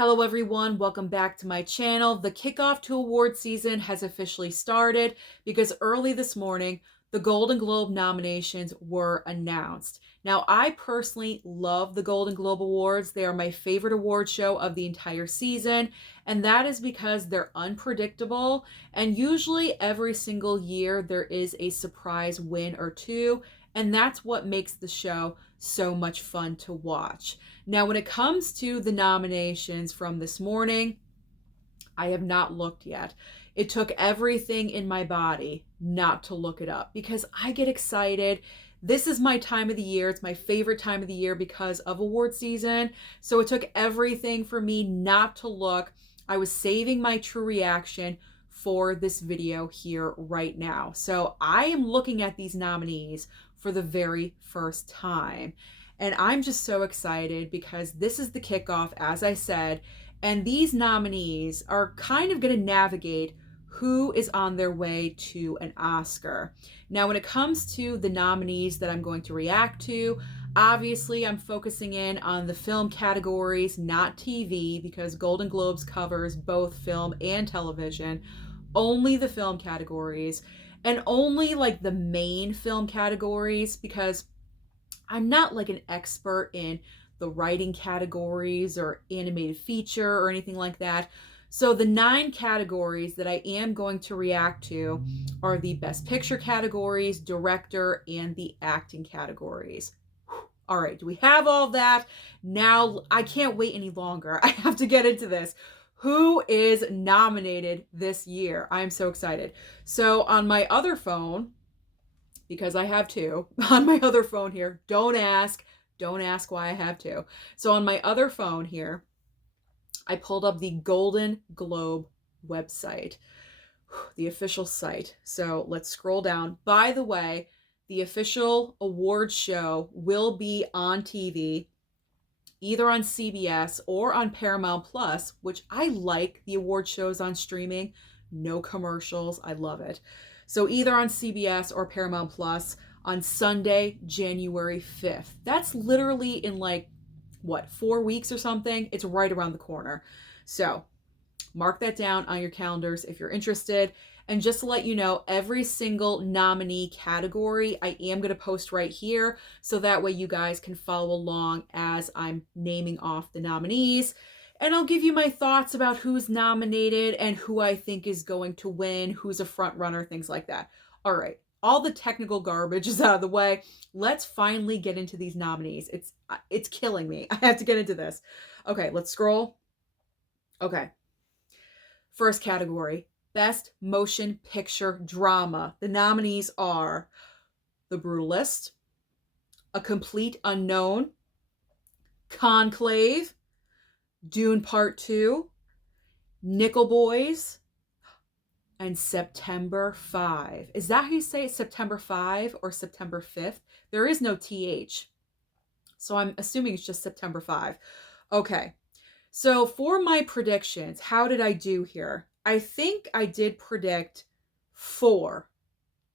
Hello everyone, welcome back to my channel. The kickoff to award season has officially started because early this morning, the Golden Globe nominations were announced. Now, I personally love the Golden Globe Awards. They are my favorite award show of the entire season, and that is because they're unpredictable, and usually every single year there is a surprise win or two, and that's what makes the show so much fun to watch. Now, when it comes to the nominations from this morning, I have not looked yet. It took everything in my body not to look it up because I get excited. This is my time of the year. It's my favorite time of the year because of award season. So it took everything for me not to look. I was saving my true reaction for this video here right now. So I am looking at these nominees for the very first time. And I'm just so excited because this is the kickoff, as I said, and these nominees are kind of going to navigate who is on their way to an Oscar. Now, when it comes to the nominees that I'm going to react to, obviously I'm focusing in on the film categories, not TV, because Golden Globes covers both film and television. Only the film categories, and only like the main film categories, because I'm not like an expert in the writing categories or animated feature or anything like that. So the 9 categories that I am going to react to are the Best Picture categories, Director, and the Acting categories. All right, do we have all of that? Now, I can't wait any longer. I have to get into this. Who is nominated this year? I'm so excited. So on my other phone, because I have two on my other phone here. Don't ask why I have two. So on my other phone here, I pulled up the Golden Globe website, the official site. So let's scroll down. By the way, the official award show will be on TV, either on CBS or on Paramount Plus, which I like the award shows on streaming. No commercials. I love it. So either on CBS or Paramount Plus on Sunday, January 5th. That's literally in like, what, 4 weeks or something? It's right around the corner. So mark that down on your calendars if you're interested. And just to let you know, every single nominee category I am going to post right here, so that way you guys can follow along as I'm naming off the nominees. And I'll give you my thoughts about who's nominated and who I think is going to win, who's a front runner, things like that. All right, all the technical garbage is out of the way. Let's finally get into these nominees. It's killing me. I have to get into this. Okay, let's scroll. Okay. First category, Best Motion Picture Drama. The nominees are The Brutalist, A Complete Unknown, Conclave, Dune Part 2, Nickel Boys, and September 5. Is that how you say it? September 5 or September 5th? There is no TH. So I'm assuming it's just September 5. Okay. So for my predictions, how did I do here? I think I did predict 4.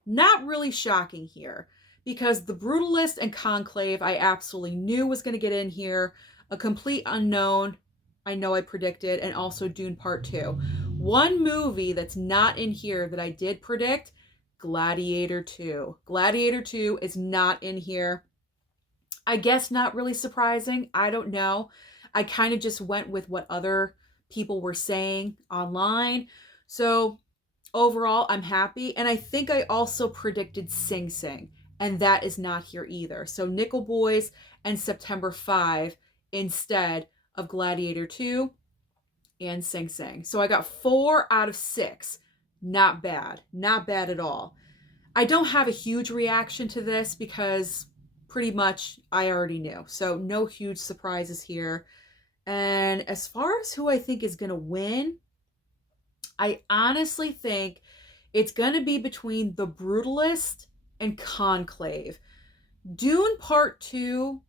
Not really shocking here, because The Brutalist and Conclave I absolutely knew was going to get in here. A Complete Unknown, I know I predicted, and also Dune Part 2. One movie that's not in here that I did predict, Gladiator 2. Gladiator 2 is not in here. I guess not really surprising. I don't know. I kind of just went with what other people were saying online. So overall, I'm happy. And I think I also predicted Sing Sing, and that is not here either. So Nickel Boys and September 5 instead of Gladiator 2 and Sing Sing. So I got 4 out of 6. Not bad. Not bad at all. I don't have a huge reaction to this because pretty much I already knew. So no huge surprises here. And as far as who I think is going to win, I honestly think it's going to be between The Brutalist and Conclave. Dune Part 2,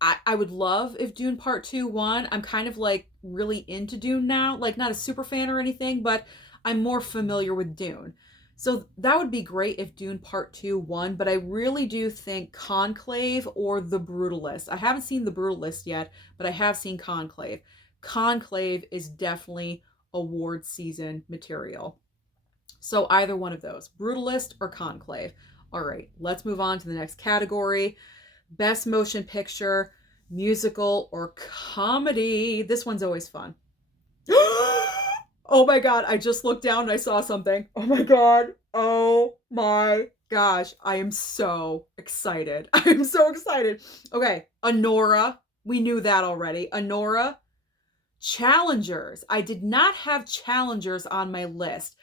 I would love if Dune Part 2 won. I'm kind of like really into Dune now. Like not a super fan or anything, but I'm more familiar with Dune. So that would be great if Dune Part 2 won, but I really do think Conclave or The Brutalist. I haven't seen The Brutalist yet, but I have seen Conclave. Conclave is definitely award season material. So either one of those, Brutalist or Conclave. All right, let's move on to the next category. Best motion picture, musical, or comedy. This one's always fun. Oh my God, I just looked down and I saw something. Oh my God. Oh my gosh. I am so excited. I am so excited. Okay, Anora. We knew that already. Anora. Challengers. I did not have challengers on my list.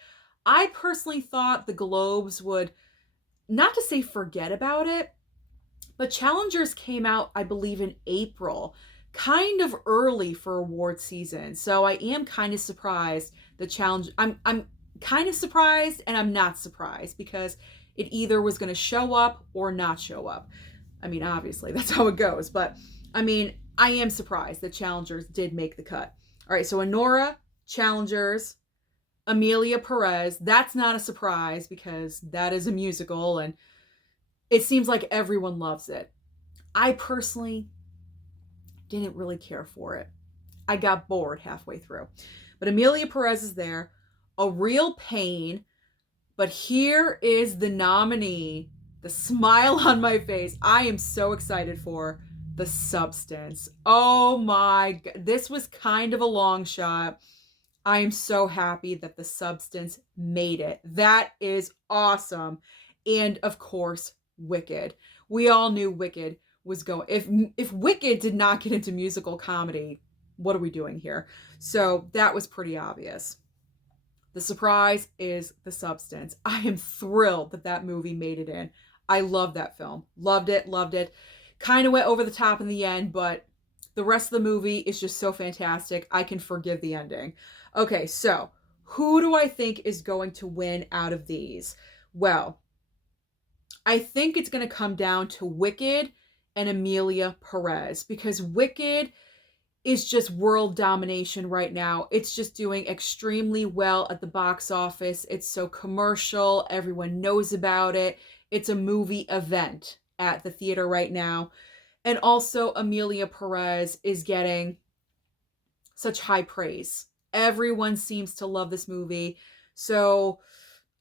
I personally thought the Globes would, not to say forget about it, but Challengers came out, I believe, in April, kind of early for award season. So I am kind of surprised the challenge. I'm kind of surprised and I'm not surprised because it either was going to show up or not show up. I mean, obviously, that's how it goes. But I mean, I am surprised that Challengers did make the cut. All right, so Anora, Challengers, Amelia Perez. That's not a surprise because that is a musical and it seems like everyone loves it. I personally didn't really care for it. I got bored halfway through. But Amelia Perez is there. A Real Pain. But here is the nominee. The smile on my face. I am so excited for The Substance. Oh my God. This was kind of a long shot. I am so happy that The Substance made it. That is awesome. And of course, Wicked. We all knew Wicked was going. If Wicked did not get into musical comedy, what are we doing here? So that was pretty obvious. The surprise is The Substance. I am thrilled that that movie made it in. I love that film. Loved it, loved it. Kind of went over the top in the end, but the rest of the movie is just so fantastic. I can forgive the ending. Okay, so who do I think is going to win out of these? Well, I think it's going to come down to Wicked and Amelia Perez because Wicked is just world domination right now. It's just doing extremely well at the box office. It's so commercial. Everyone knows about it. It's a movie event at the theater right now. And also Amelia Perez is getting such high praise. Everyone seems to love this movie. So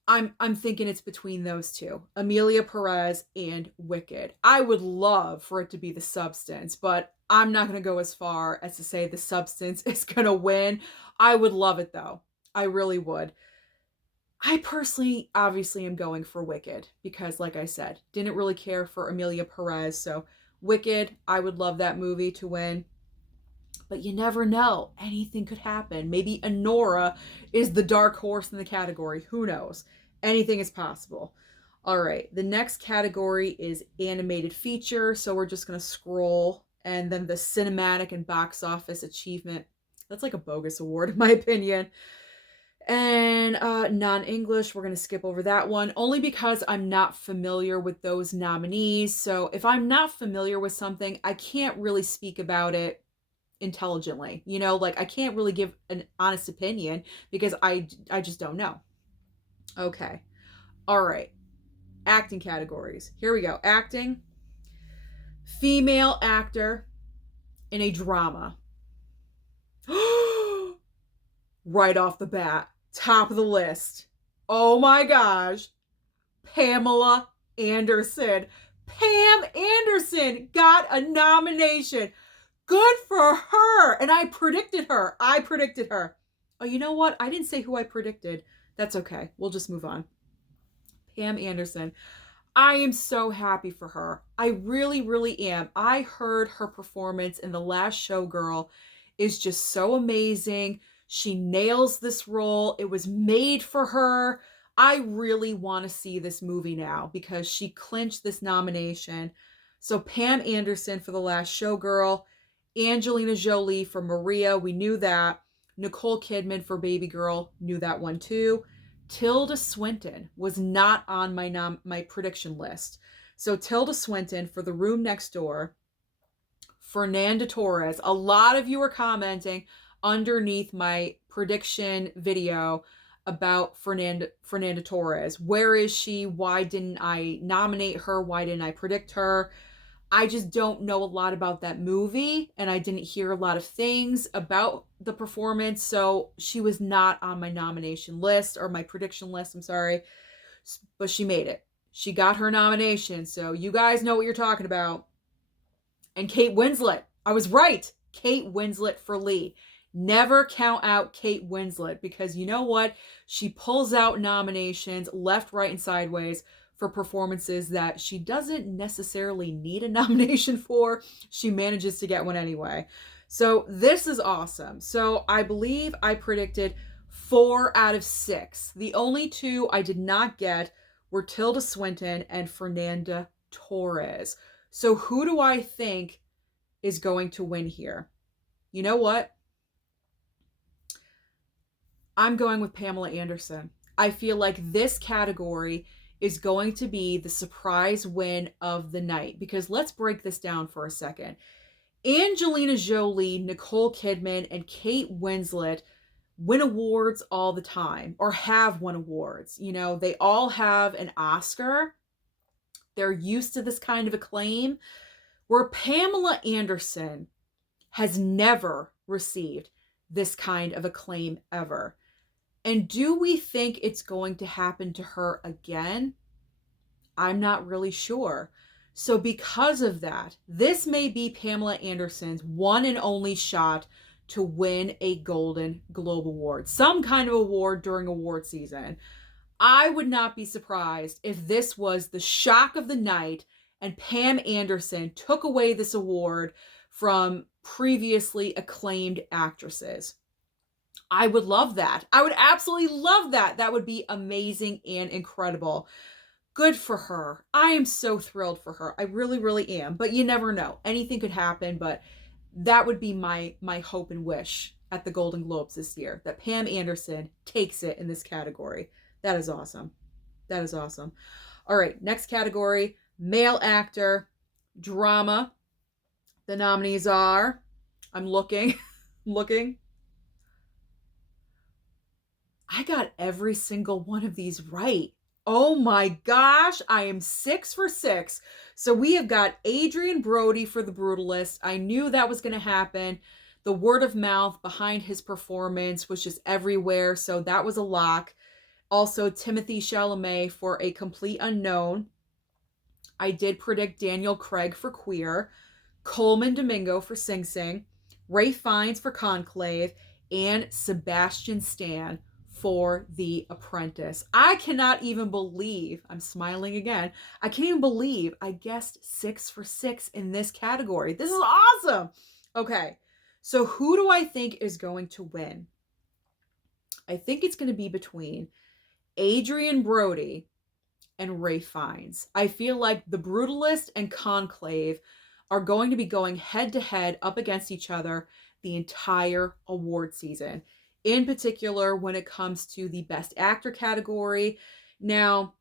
I'm thinking it's between those two, Amelia Perez and Wicked. I would love for it to be The Substance, but I'm not going to go as far as to say The Substance is going to win. I would love it though. I really would. I personally, obviously, am going for Wicked because, like I said, didn't really care for Amelia Perez. So, Wicked, I would love that movie to win. But you never know. Anything could happen. Maybe Anora is the dark horse in the category. Who knows? Anything is possible. All right. The next category is animated feature. So we're just going to scroll. And then the cinematic and box office achievement. That's like a bogus award, in my opinion. And non-English, we're going to skip over that one. Only because I'm not familiar with those nominees. So if I'm not familiar with something, I can't really speak about it intelligently, like I can't really give an honest opinion because I just don't know. Okay, all right, acting categories, here we go. Acting, female actor in a drama. Right off the bat, top of the list, oh my gosh, Pamela Anderson. Pam Anderson got a nomination. Good for her. And I predicted her. Oh, you know what? I didn't say who I predicted. That's okay. We'll just move on. Pam Anderson. I am so happy for her. I really, really am. I heard her performance in The Last Showgirl is just so amazing. She nails this role. It was made for her. I really want to see this movie now because she clinched this nomination. So Pam Anderson for The Last Showgirl. Angelina Jolie for Maria, we knew that. Nicole Kidman for Baby Girl, knew that one too. Tilda Swinton was not on my prediction list. So Tilda Swinton for The Room Next Door. Fernanda Torres. A lot of you were commenting underneath my prediction video about Fernanda Torres. Where is she? Why didn't I nominate her? Why didn't I predict her? I just don't know a lot about that movie, and I didn't hear a lot of things about the performance, so she was not on my nomination list, or my prediction list, I'm sorry. But she made it. She got her nomination, so you guys know what you're talking about. And Kate Winslet. I was right. Kate Winslet for Lee. Never count out Kate Winslet, because you know what? She pulls out nominations left, right, and sideways for performances that she doesn't necessarily need a nomination for. She manages to get one anyway. So this is awesome. So I believe I predicted 4 out of 6. The only 2 I did not get were Tilda Swinton and Fernanda Torres. So who do I think is going to win here? You know what? I'm going with Pamela Anderson. I feel like this category is going to be the surprise win of the night, because let's break this down for a second. Angelina Jolie, Nicole Kidman, and Kate Winslet win awards all the time, or have won awards. You know, they all have an Oscar. They're used to this kind of acclaim, where Pamela Anderson has never received this kind of acclaim ever. And do we think it's going to happen to her again? I'm not really sure. So because of that, this may be Pamela Anderson's one and only shot to win a Golden Globe Award, some kind of award during award season. I would not be surprised if this was the shock of the night and Pam Anderson took away this award from previously acclaimed actresses. I would love that. I would absolutely love that. That would be amazing and incredible. Good for her. I am so thrilled for her. I really, really am. But you never know. Anything could happen, but that would be my hope and wish at the Golden Globes this year, that Pam Anderson takes it in this category. That is awesome. That is awesome. All right, next category, male actor, drama. The nominees are, I'm looking, looking. I got every single one of these right. Oh my gosh, I am 6 for 6. So we have got Adrian Brody for The Brutalist. I knew that was going to happen. The word of mouth behind his performance was just everywhere, so that was a lock. Also, Timothée Chalamet for A Complete Unknown. I did predict Daniel Craig for Queer, Coleman Domingo for Sing Sing, Ray Fiennes for Conclave, and Sebastian Stan for The Apprentice. I cannot even believe, I'm smiling again, I can't even believe I guessed 6 for 6 in this category. This is awesome. Okay, so who do I think is going to win? I think it's going to be between Adrian Brody and Ray Fiennes. I feel like The Brutalist and Conclave are going to be going head to head up against each other the entire award season, in particular when it comes to the Best Actor category. Now,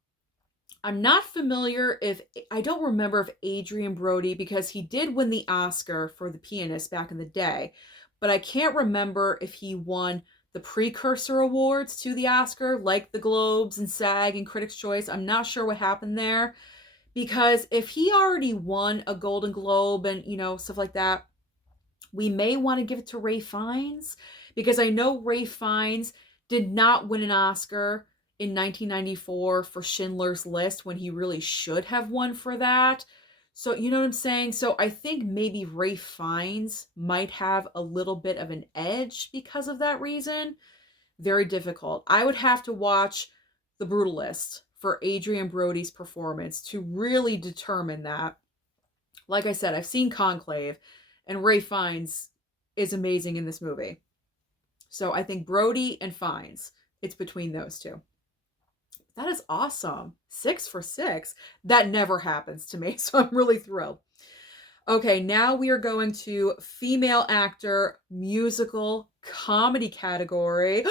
I'm not familiar if, I don't remember if Adrian Brody, because he did win the Oscar for The Pianist back in the day, but I can't remember if he won the precursor awards to the Oscar, like the Globes and SAG and Critics' Choice. I'm not sure what happened there, because if he already won a Golden Globe and, you know, stuff like that, we may want to give it to Ray Fiennes, because I know Ray Fiennes did not win an Oscar in 1994 for Schindler's List when he really should have won for that. So, you know what I'm saying? So I think maybe Ray Fiennes might have a little bit of an edge because of that reason. Very difficult. I would have to watch The Brutalist for Adrian Brody's performance to really determine that. Like I said, I've seen Conclave, and Ray Fiennes is amazing in this movie. So I think Brody and Fiennes, it's between those two. That is awesome. 6 for 6. That never happens to me, so I'm really thrilled. Okay, now we are going to female actor, musical, comedy category.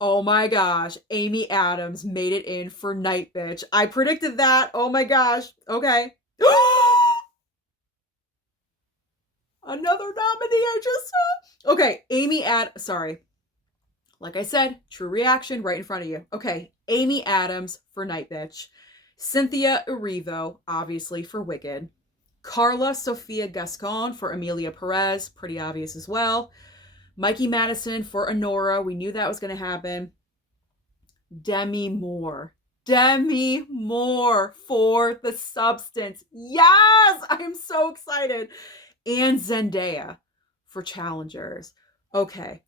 Oh my gosh, Amy Adams made it in for Night Bitch. I predicted that. Oh my gosh. Okay. Another nominee I just saw. Okay, sorry. Like I said, true reaction right in front of you. Okay, Amy Adams for Night Bitch. Cynthia Erivo, obviously, for Wicked. Carla Sofia Gascon for Emilia Perez, pretty obvious as well. Mikey Madison for Honora, we knew that was going to happen. Demi Moore. Demi Moore for The Substance. Yes! I'm so excited. And Zendaya for Challengers. Okay,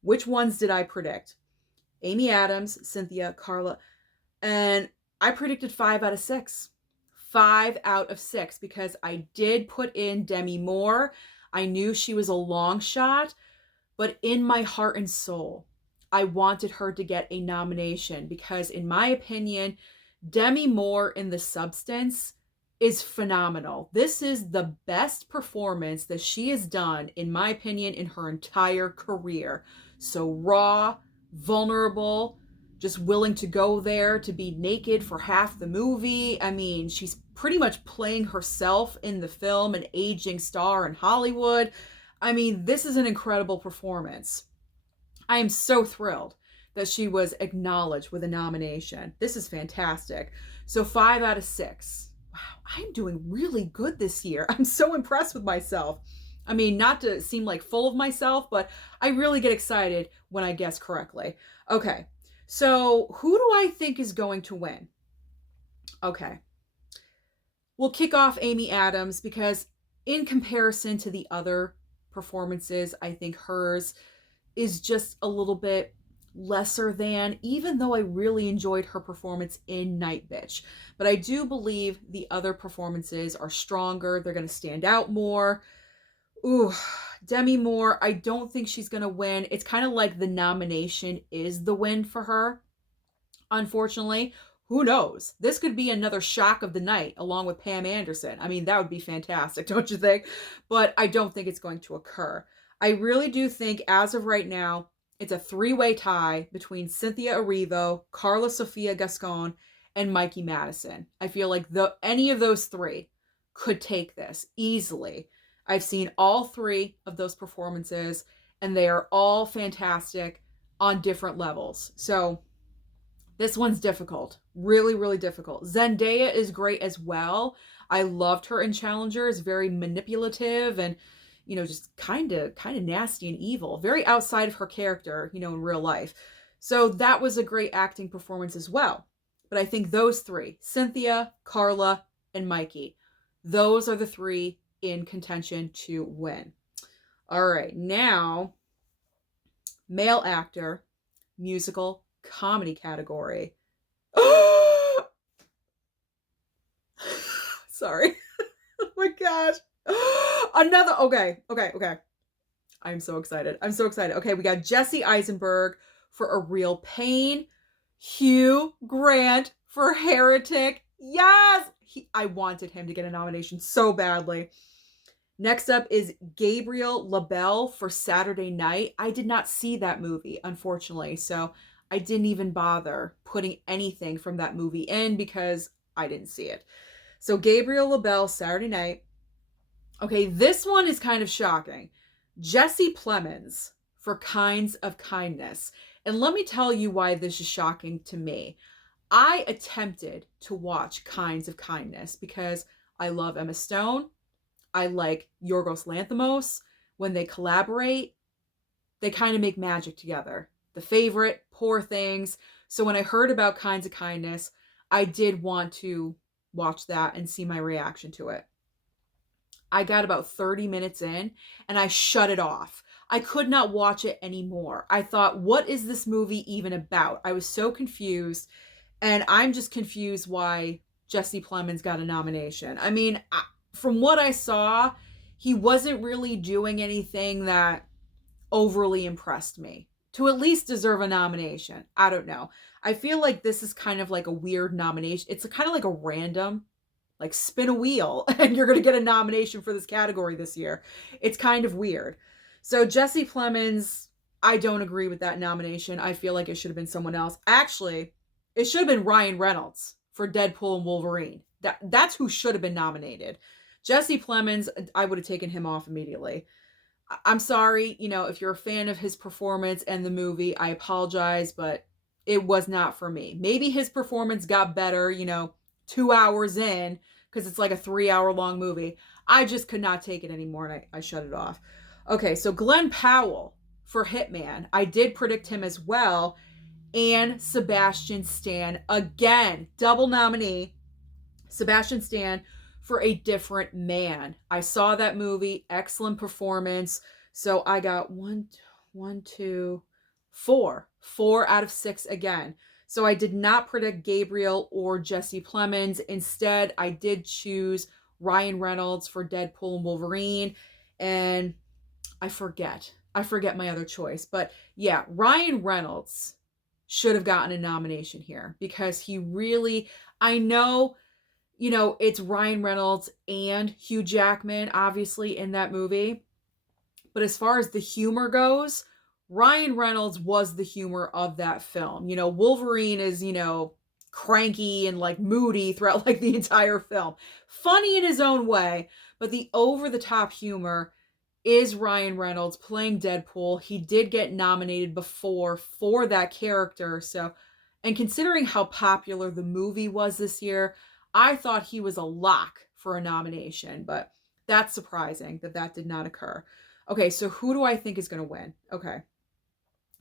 which ones did I predict? Amy Adams, Cynthia, Carla, and I predicted 5 out of 6. 5 out of 6 because I did put in Demi Moore. I knew she was a long shot, but in my heart and soul, I wanted her to get a nomination because, in my opinion, Demi Moore in The Substance is phenomenal. This is the best performance that she has done, in my opinion, in her entire career. So raw, vulnerable, just willing to go there to be naked for half the movie. I mean, she's pretty much playing herself in the film, an aging star in Hollywood. I mean, this is an incredible performance. I am so thrilled that she was acknowledged with a nomination. This is fantastic. So 5 out of 6. Wow, I'm doing really good this year. I'm so impressed with myself. I mean, not to seem like full of myself, but I really get excited when I guess correctly. Okay, so who do I think is going to win? Okay, we'll kick off Amy Adams because in comparison to the other performances, I think hers is just a little bit lesser than, even though I really enjoyed her performance in Night Bitch. But I do believe the other performances are stronger. They're going to stand out more. Ooh, Demi Moore, I don't think she's going to win. It's kind of like the nomination is the win for her. Unfortunately, who knows? This could be another shock of the night along with Pam Anderson. I mean, that would be fantastic, don't you think? But I don't think it's going to occur. I really do think, as of right now, it's a 3-way tie between Cynthia Erivo, Carla Sofia Gascon, and Mikey Madison. I feel like any of those three could take this easily. I've seen all 3 of those performances, and they are all fantastic on different levels. So this one's difficult. Really, really difficult. Zendaya is great as well. I loved her in Challengers. Very manipulative and, just kind of nasty and evil. Very outside of her character, in real life. So that was a great acting performance as well. But I think those 3, Cynthia, Carla, and Mikey, those are the 3 in contention to win. All right, now, male actor, musical, comedy category. Sorry. Oh my gosh. Another, okay. I'm so excited. Okay, we got Jesse Eisenberg for A Real Pain. Hugh Grant for Heretic. Yes! I wanted him to get a nomination so badly. Next up is Gabriel LaBelle for Saturday Night. I did not see that movie, unfortunately, so I didn't even bother putting anything from that movie in because I didn't see it. So Gabriel LaBelle, Saturday Night. Okay, this one is kind of shocking. Jesse Plemons for Kinds of Kindness. And let me tell you why this is shocking to me. I attempted to watch Kinds of Kindness because I love Emma Stone. I like Yorgos Lanthimos. When they collaborate, they kind of make magic together. The Favorite, Poor Things. So when I heard about Kinds of Kindness, I did want to watch that and see my reaction to it. I got about 30 minutes in and I shut it off. I could not watch it anymore. I thought, what is this movie even about? I was so confused, and I'm just confused why Jesse Plemons got a nomination. I mean, from what I saw, he wasn't really doing anything that overly impressed me to at least deserve a nomination. I don't know. I feel like this is kind of like a weird nomination. It's kind of like a random, like spin a wheel and you're going to get a nomination for this category this year. It's kind of weird. So Jesse Plemons, I don't agree with that nomination. I feel like it should have been someone else. Actually, it should have been Ryan Reynolds for Deadpool and Wolverine. That's who should have been nominated. Jesse Plemons, I would have taken him off immediately. I'm sorry, if you're a fan of his performance and the movie, I apologize, but it was not for me. Maybe his performance got better, 2 hours in because it's like a 3 hour long movie. I just could not take it anymore and I shut it off. Okay, so Glenn Powell for Hitman. I did predict him as well. And Sebastian Stan, again, double nominee. Sebastian Stan for A Different Man. I saw that movie, excellent performance. So I got one, two, four out of 6 again. So I did not predict Gabriel or Jesse Plemons. Instead, I did choose Ryan Reynolds for Deadpool and Wolverine. And I forget my other choice. But yeah, Ryan Reynolds should have gotten a nomination here because he really, I know, it's Ryan Reynolds and Hugh Jackman, obviously, in that movie. But as far as the humor goes, Ryan Reynolds was the humor of that film. Wolverine is, cranky and like moody throughout like the entire film. Funny in his own way, but the over the top humor is Ryan Reynolds playing Deadpool. He did get nominated before for that character. So, and considering how popular the movie was this year, I thought he was a lock for a nomination, but that's surprising that did not occur. Okay, so who do I think is going to win? Okay.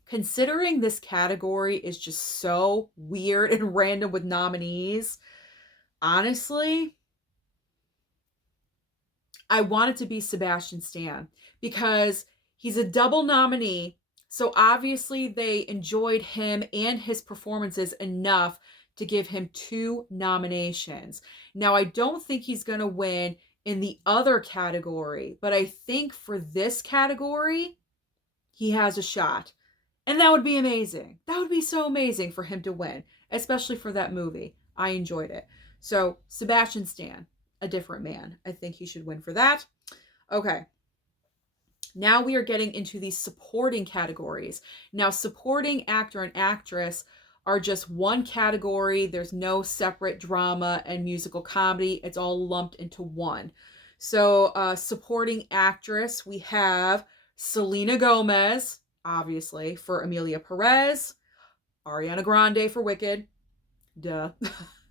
Considering this category is just so weird and random with nominees, honestly, I want it to be Sebastian Stan because he's a double nominee. So obviously they enjoyed him and his performances enough to give him 2 nominations. Now, I don't think he's going to win in the other category, but I think for this category, he has a shot. And that would be amazing. That would be so amazing for him to win, especially for that movie. I enjoyed it. So, Sebastian Stan, A Different Man. I think he should win for that. Okay. Now we are getting into the supporting categories. Now, supporting actor and actress are just one category. There's no separate drama and musical comedy. It's all lumped into one. So, supporting actress, we have Selena Gomez, obviously, for Emilia Perez. Ariana Grande for Wicked. Duh.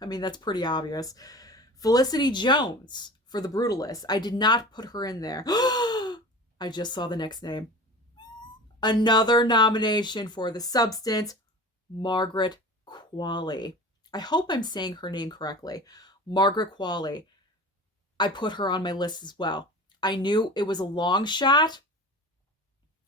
I mean, that's pretty obvious. Felicity Jones for The Brutalist. I did not put her in there. I just saw the next name. Another nomination for The Substance, Margaret Qualley. I hope I'm saying her name correctly. Margaret Qualley. I put her on my list as well. I knew it was a long shot.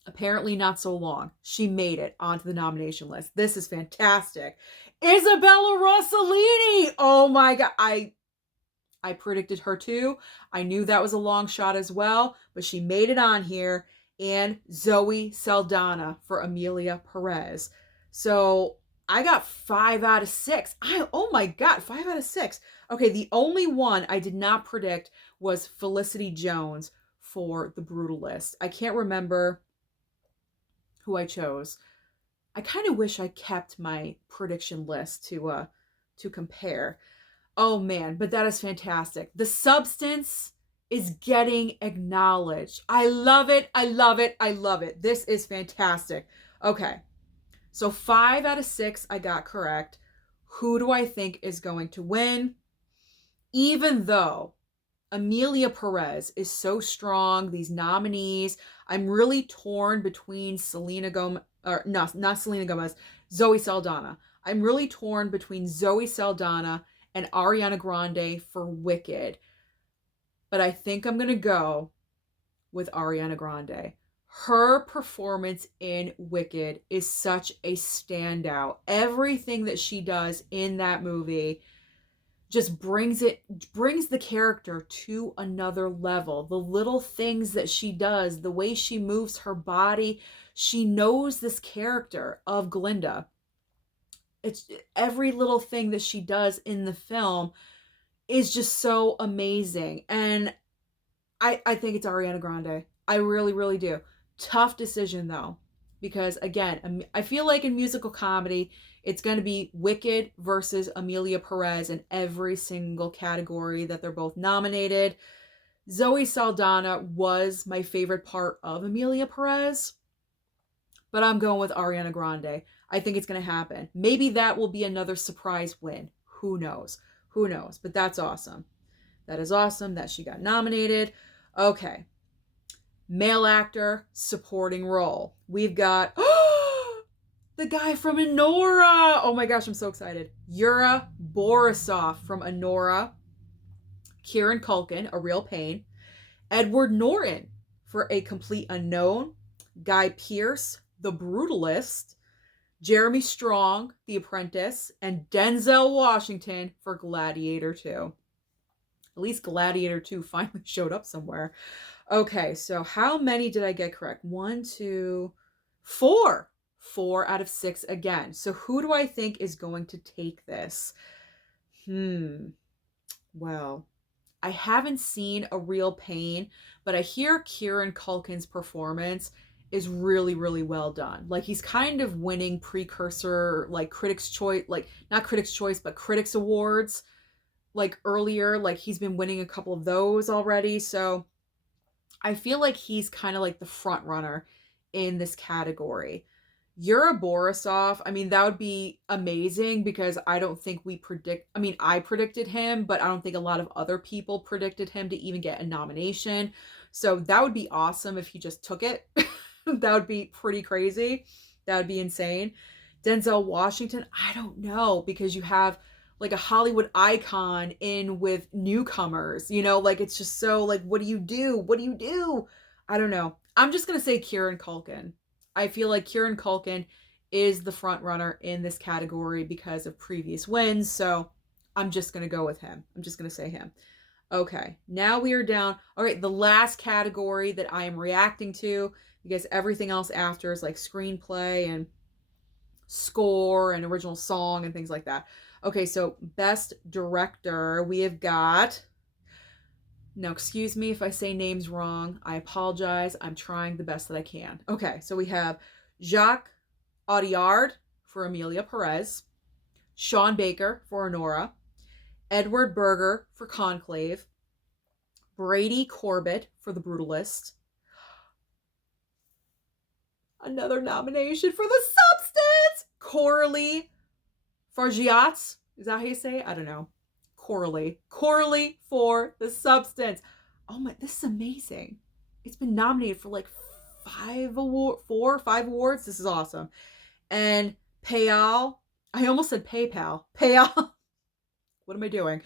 Apparently not so long. She made it onto the nomination list. This is fantastic. Isabella Rossellini. Oh my God. I predicted her too. I knew that was a long shot as well, but she made it on here. And Zoe Saldana for Emilia Perez. So I got 5 out of 6. Oh my God, 5 out of 6. Okay, the only one I did not predict was Felicity Jones for The Brutalist. I can't remember who I chose. I kind of wish I kept my prediction list to compare. Oh man, but that is fantastic. The Substance is getting acknowledged. I love it. I love it. I love it. This is fantastic. Okay. So 5 out of 6 I got correct. Who do I think is going to win? Even though Emilia Perez is so strong, these nominees, I'm really torn between Selena Gomez, or no, not Selena Gomez, Zoe Saldana. I'm really torn between Zoe Saldana and Ariana Grande for Wicked. But I think I'm going to go with Ariana Grande. Her performance in Wicked is such a standout. Everything that she does in that movie just brings the character to another level. The little things that she does, the way she moves her body, she knows this character of Glinda. It's every little thing that she does in the film is just so amazing. And I think it's Ariana Grande. I really, really do. Tough decision though, because again, I feel like in musical comedy, it's going to be Wicked versus Emilia Perez in every single category that they're both nominated. Zoe Saldana was my favorite part of Emilia Perez, but I'm going with Ariana Grande. I think it's going to happen. Maybe that will be another surprise win. Who knows? Who knows? But that's awesome. That is awesome that she got nominated. Okay. Male actor, supporting role. We've got the guy from Anora. Oh my gosh, I'm so excited. Yura Borisov from Anora. Kieran Culkin, A Real Pain. Edward Norton for A Complete Unknown. Guy Pearce, The Brutalist. Jeremy Strong, The Apprentice. And Denzel Washington for Gladiator 2. At least Gladiator 2 finally showed up somewhere. Okay, so how many did I get correct? 1, 2, 4. 4 out of 6 again. So who do I think is going to take this? Well, I haven't seen A Real Pain, but I hear Kieran Culkin's performance is really, really well done. Like, he's kind of winning precursor, like, Critics' Choice, like, not Critics' Choice, but Critics' Awards, like, earlier. Like, he's been winning a couple of those already. So I feel like he's kind of like the front runner in this category. Yura Borisov, I mean, that would be amazing because I don't think I predicted him, but I don't think a lot of other people predicted him to even get a nomination. So that would be awesome if he just took it. That would be pretty crazy. That would be insane. Denzel Washington, I don't know, because you have like a Hollywood icon in with newcomers, like it's just so like, what do you do? What do you do? I don't know. I'm just going to say Kieran Culkin. I feel like Kieran Culkin is the front runner in this category because of previous wins. So I'm just going to go with him. I'm just going to say him. Okay, now we are down. All right, the last category that I am reacting to, because everything else after is like screenplay and score and original song and things like that. Okay, so best director, we have got, now excuse me if I say names wrong, I apologize, I'm trying the best that I can. Okay, so we have Jacques Audiard for Amelia Perez, Sean Baker for Honora, Edward Berger for Conclave, Brady Corbett for The Brutalist, another nomination for The Substance, Coralie Fargiat, is that how you say it? I don't know. Coralie for The Substance. Oh my, this is amazing. It's been nominated for like 5 awards. This is awesome. And Payal, I almost said PayPal. Payal, what am I doing?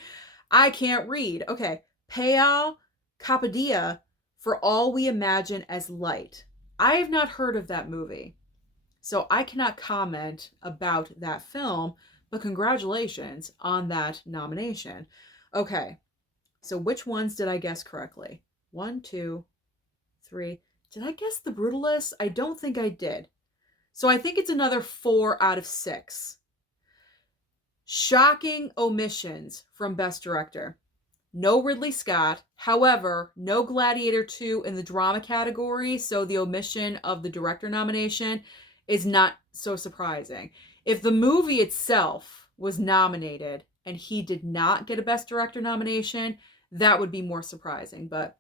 I can't read. Okay. Payal Kapadia for All We Imagine as Light. I have not heard of that movie, so I cannot comment about that film, but congratulations on that nomination. Okay, so which ones did I guess correctly? 1, 2, 3. Did I guess The Brutalist? I don't think I did. So I think it's another 4 out of 6. Shocking omissions from Best Director. No Ridley Scott. However, no Gladiator 2 in the drama category, so the omission of the director nomination is not so surprising. If the movie itself was nominated and he did not get a Best Director nomination, that would be more surprising. But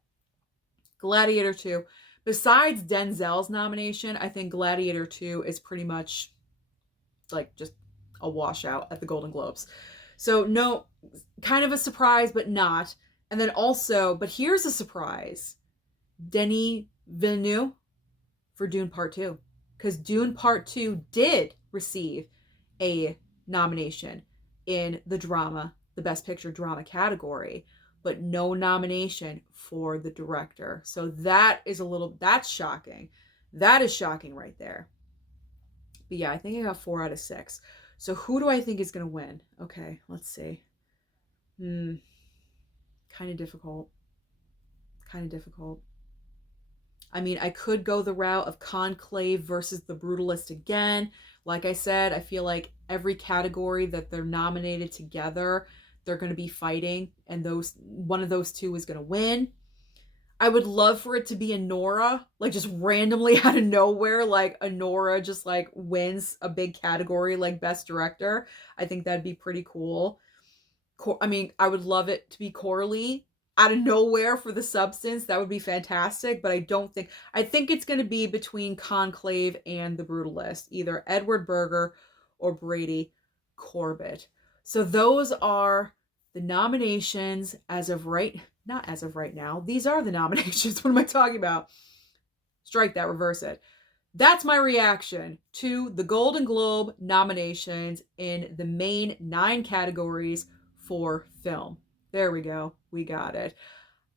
Gladiator 2, besides Denzel's nomination, I think Gladiator 2 is pretty much like just a washout at the Golden Globes. So no, kind of a surprise, but not. And then also, but here's a surprise. Denis Villeneuve for Dune Part 2. Because Dune Part 2 did receive a nomination in the Best Picture drama category, but no nomination for the director. So that's shocking. That is shocking right there. But yeah, I think I got 4 out of 6. So who do I think is going to win? Okay, let's see. Kind of difficult. I mean, I could go the route of Conclave versus The Brutalist again. Like I said, I feel like every category that they're nominated together, they're going to be fighting, and one of those two is going to win. I would love for it to be Anora, like just randomly out of nowhere, like Anora just like wins a big category like Best Director. I think that'd be pretty cool. I mean, I would love it to be Coralie out of nowhere for The Substance. That would be fantastic, but I think it's going to be between Conclave and The Brutalist, either Edward Berger or Brady Corbett. So those are the nominations as of right, not as of right now, these are the nominations. What am I talking about? Strike that, reverse it. That's my reaction to the Golden Globe nominations in the main 9 categories for film. There we go. We got it.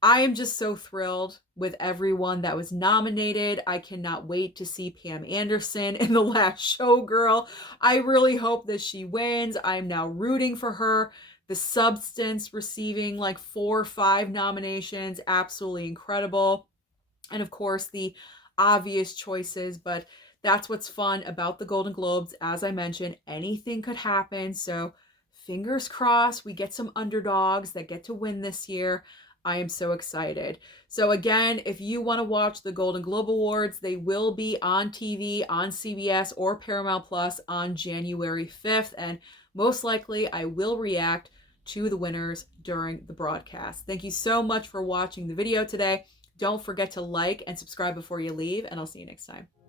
I am just so thrilled with everyone that was nominated. I cannot wait to see Pam Anderson in The Last Showgirl. I really hope that she wins. I'm now rooting for her. The Substance receiving like 4 or 5 nominations, absolutely incredible. And of course, the obvious choices, but that's what's fun about the Golden Globes. As I mentioned, anything could happen. So fingers crossed we get some underdogs that get to win this year. I am so excited. So again, if you want to watch the Golden Globe Awards, they will be on TV on CBS or Paramount Plus on January 5th. And most likely I will react to the winners during the broadcast. Thank you so much for watching the video today. Don't forget to like and subscribe before you leave, and I'll see you next time.